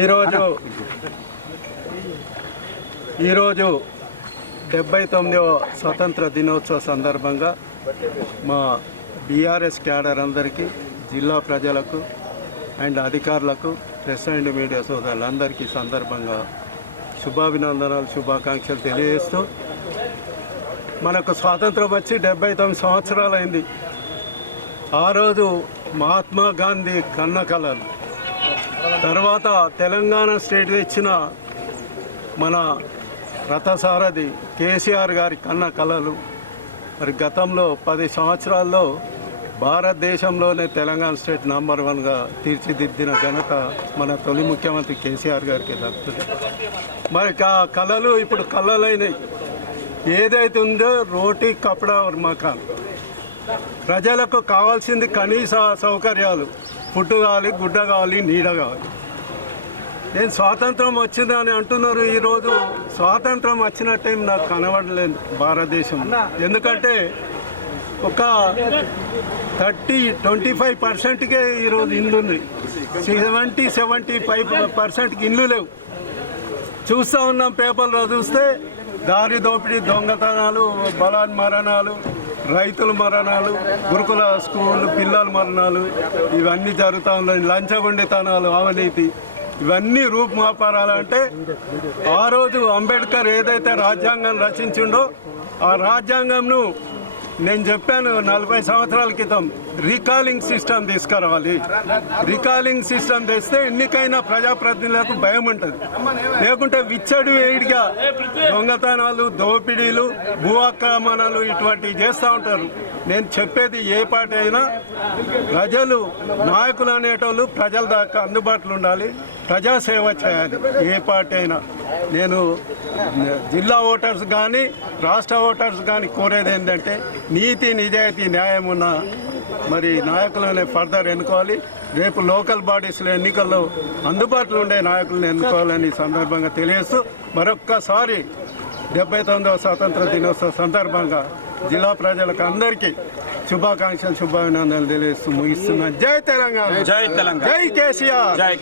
ఈరోజు ఈరోజు డెబ్బై తొమ్మిదవ స్వతంత్ర దినోత్సవ సందర్భంగా మా బీఆర్ఎస్ క్యాడర్ అందరికీ జిల్లా ప్రజలకు అండ్ అధికారులకు ప్రెస్ అండ్ మీడియా సోదరులందరికీ సందర్భంగా శుభాభినందనాలు శుభాకాంక్షలు తెలియజేస్తూ మనకు స్వాతంత్రం వచ్చి డెబ్బై తొమ్మిది సంవత్సరాలైంది. ఆ రోజు మహాత్మా గాంధీ కన్న కళలు తర్వాత తెలంగాణ స్టేట్ తెచ్చిన మన రథసారథి కేసీఆర్ గారి కన్న కళలు మరి గతంలో పది సంవత్సరాల్లో భారతదేశంలోనే తెలంగాణ స్టేట్ నంబర్ వన్గా తీర్చిదిద్దిన ఘనత మన తొలి ముఖ్యమంత్రి కేసీఆర్ గారికి దక్కుతుంది. మరి ఆ కళలు ఇప్పుడు కళలైనవి ఏదైతే ఉందో రోటీ కపడా మకాన్ ప్రజలకు కావాల్సింది కనీస సౌకర్యాలు. ఫుడ్ కావాలి గుడ్డ కావాలి నీడ కావాలి. నేను స్వాతంత్రం వచ్చిందని అంటున్నారు ఈరోజు. స్వాతంత్రం వచ్చిన టైం నాకు కనబడలేదు భారతదేశం. ఎందుకంటే ఒక థర్టీ ట్వంటీ ఫైవ్ పర్సెంట్కే ఈరోజు ఇల్లు ఉంది సెవెంటీ సెవెంటీ ఫైవ్ పర్సెంట్కి ఇల్లు లేవు. చూస్తూ ఉన్నాం పేపర్లో చూస్తే దారి దోపిడీ దొంగతనాలు బలాన్ మరణాలు రైతుల మరణాలు గురుకుల స్కూల్ పిల్లల మరణాలు ఇవన్నీ జరుగుతూ ఉన్నాయి. లంచగొండితనాలు అవినీతి. ఇవన్నీ రూపుమాపారాలంటే ఆ రోజు అంబేద్కర్ ఏదైతే రాజ్యాంగం రచించిండో ఆ రాజ్యాంగంను నేను చెప్పాను నలభై సంవత్సరాల క్రితం రికాలింగ్ సిస్టమ్ తీసుకురావాలి. రికాలింగ్ సిస్టమ్ తెస్తే ఎన్నికైనా ప్రజాప్రతినిధులకు భయం ఉంటుంది. లేకుంటే విచ్చడి వేడిగా దొంగతనాలు దోపిడీలు భూ ఆక్రమణలు ఇటువంటివి చేస్తూ ఉంటారు. నేను చెప్పేది ఏ పార్టీ అయినా ప్రజలు నాయకులు అనేటోళ్ళు ప్రజల దాకా అందుబాటులో ఉండాలి. ప్రజాసేవ చేయాలి ఏ పార్టీ అయినా. నేను జిల్లా ఓటర్స్ కానీ రాష్ట్ర ఓటర్స్ కానీ కోరేది ఏంటంటే నీతి నిజాయితీ న్యాయం ఉన్న మరి నాయకులనే ఫర్దర్ ఎన్నుకోవాలి. రేపు లోకల్ బాడీస్లో ఎన్నికల్లో అందుబాటులో ఉండే నాయకులను ఎన్నుకోవాలని సందర్భంగా తెలియజేస్తూ మరొక్కసారి డెబ్బై తొమ్మిదవ స్వాతంత్ర దినోత్సవ సందర్భంగా జిల్లా ప్రజలకు అందరికీ శుభాకాంక్షలు శుభాభినందనలు తెలియజేస్తూ ముగిస్తున్నాను జై తెలంగాణ. జై తెలంగాణ. జై కేసీఆర్. జై